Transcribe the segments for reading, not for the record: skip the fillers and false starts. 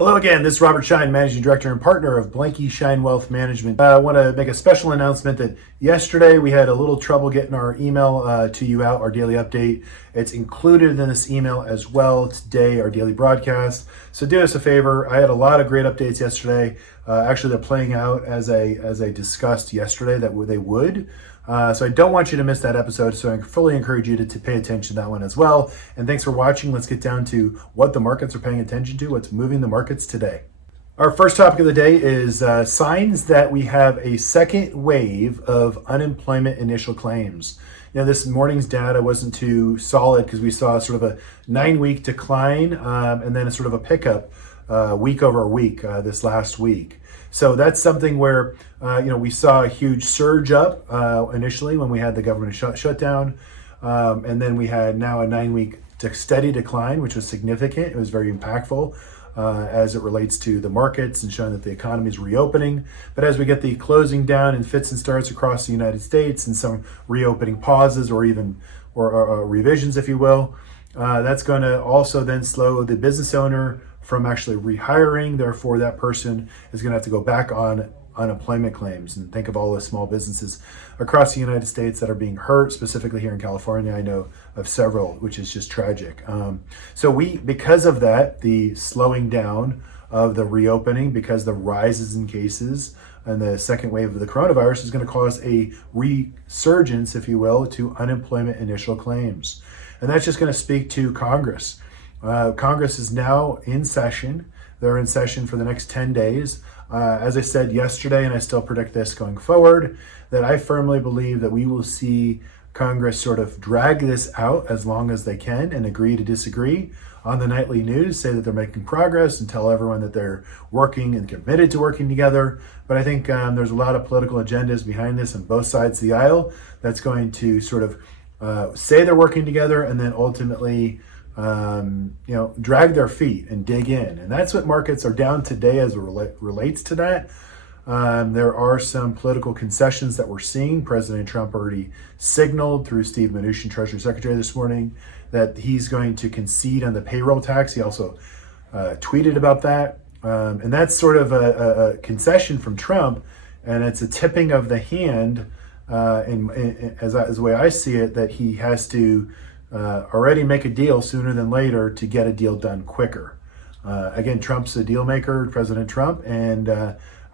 Hello again, this is Robert Schein, Managing Director and Partner of Blanke Schein Wealth Management. I want to make a special announcement that yesterday we had a little trouble getting our email to you out, our daily update. It's included in this email as well today, our daily broadcast. So do us a favor. I had a lot of great updates yesterday. Actually, they're playing out as I discussed yesterday that they would. So I don't want you to miss that episode, so I fully encourage you to pay attention to that one as well. And thanks for watching. Let's get down to what the markets are paying attention to, what's moving the markets today. Our first topic of the day is signs that we have a second wave of unemployment initial claims. You know, this morning's data wasn't too solid because we saw sort of a 9-week decline and then a sort of a pickup week over week this last week. So that's something where, we saw a huge surge up initially when we had the government shutdown. And then we had now a 9-week steady decline, which was significant. It was very impactful as it relates to the markets and showing that the economy is reopening. But as we get the closing down in fits and starts across the United States and some reopening pauses or even revisions, if you will, that's going to also then slow the business owner from actually rehiring. Therefore, that person is going to have to go back on unemployment claims. And think of all the small businesses across the United States that are being hurt, specifically here in California. I know of several, which is just tragic. So because of that, the slowing down of the reopening, because the rises in cases and the second wave of the coronavirus is going to cause a resurgence, if you will, to unemployment initial claims. And that's just going to speak to Congress. Congress is now in session. They're in session for the next 10 days. As I said yesterday, and I still predict this going forward, that I firmly believe that we will see Congress sort of drag this out as long as they can and agree to disagree on the nightly news, say that they're making progress and tell everyone that they're working and committed to working together. But I think there's a lot of political agendas behind this on both sides of the aisle that's going to sort of say they're working together and then ultimately drag their feet and dig in. And that's what markets are down today as it relates to that. There are some political concessions that we're seeing. President Trump already signaled through Steve Mnuchin, Treasury Secretary, this morning that he's going to concede on the payroll tax. He also tweeted about that. And that's sort of a concession from Trump. And it's a tipping of the hand, as the way I see it, that he has to already make a deal sooner than later to get a deal done quicker. Again, Trump's a deal maker, President Trump, and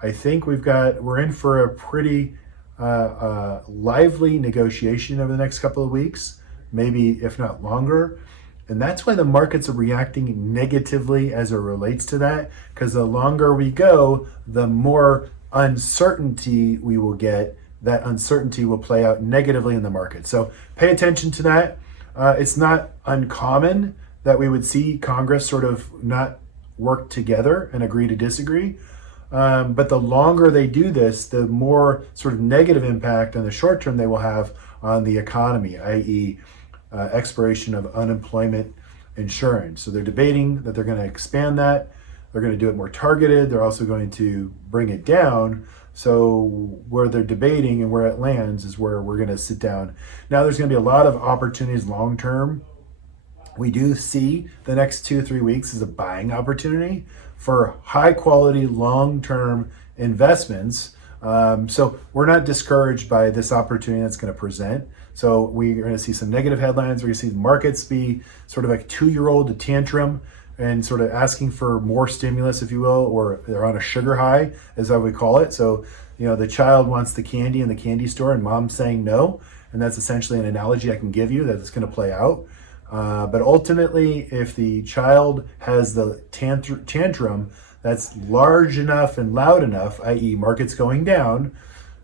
I think we're in for a pretty lively negotiation over the next couple of weeks, maybe if not longer. And that's why the markets are reacting negatively as it relates to that, because the longer we go, the more uncertainty we will get. That uncertainty will play out negatively in the market. So pay attention to that. It's not uncommon that we would see Congress sort of not work together and agree to disagree. But the longer they do this, the more sort of negative impact in the short term they will have on the economy, i.e. Expiration of unemployment insurance. So they're debating that they're going to expand that. They're going to do it more targeted. They're also going to bring it down. So where they're debating and where it lands is where we're going to sit down. Now there's going to be a lot of opportunities long term. We do see the next 2-3 weeks as a buying opportunity for high quality long term investments. So we're not discouraged by this opportunity that's going to present. So we're going to see some negative headlines. We're going to see the markets be sort of like a 2-year-old tantrum and sort of asking for more stimulus, if you will, or they're on a sugar high, as I would call it. So, the child wants the candy in the candy store and mom's saying no. And that's essentially an analogy I can give you that it's going to play out. But ultimately, if the child has the tantrum that's large enough and loud enough, i.e. markets going down,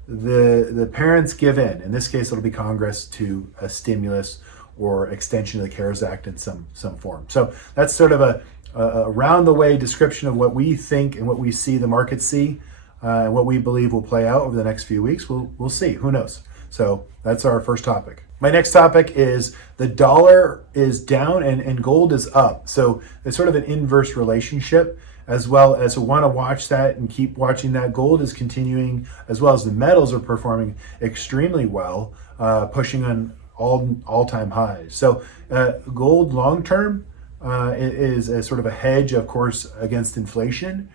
the parents give in. In this case, it'll be Congress to a stimulus or extension of the CARES Act in some form. So that's sort of a round the way description of what we think and what we see the markets see, and what we believe will play out over the next few weeks. We'll see. Who knows? So that's our first topic. My next topic is the dollar is down and gold is up. So it's sort of an inverse relationship, as well as we want to watch that and keep watching that. Gold is continuing, as well as the metals are performing extremely well, pushing on all-time highs. So gold long term, it is a sort of a hedge, of course, against inflation.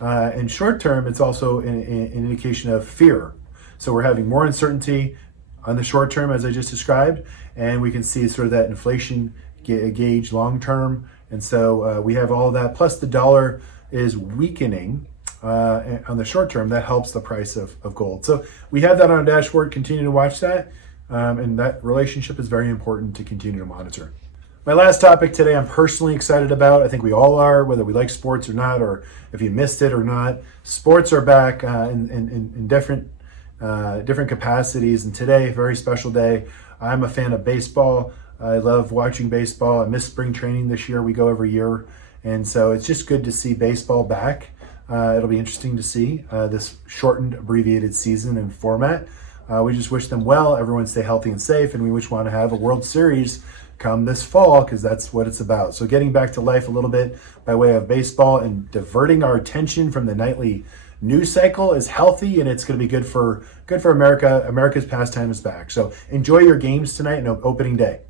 And short term, it's also an indication of fear. So we're having more uncertainty on the short term, as I just described, and we can see sort of that inflation gauge long term. And so we have all of that, plus the dollar is weakening on the short term. That helps the price of gold. So we have that on our dashboard. Continue to watch that. And that relationship is very important to continue to monitor. My last topic today I'm personally excited about. I think we all are, whether we like sports or not, or if you missed it or not. Sports are back in different capacities. And today, a very special day. I'm a fan of baseball. I love watching baseball. I miss spring training this year. We go every year. And so it's just good to see baseball back. It'll be interesting to see this shortened, abbreviated season and format. We just wish them well. Everyone stay healthy and safe. And we want to have a World Series come this fall, because that's what it's about. So getting back to life a little bit by way of baseball and diverting our attention from the nightly news cycle is healthy, and it's going to be good for America. America's pastime is back. So enjoy your games tonight and opening day.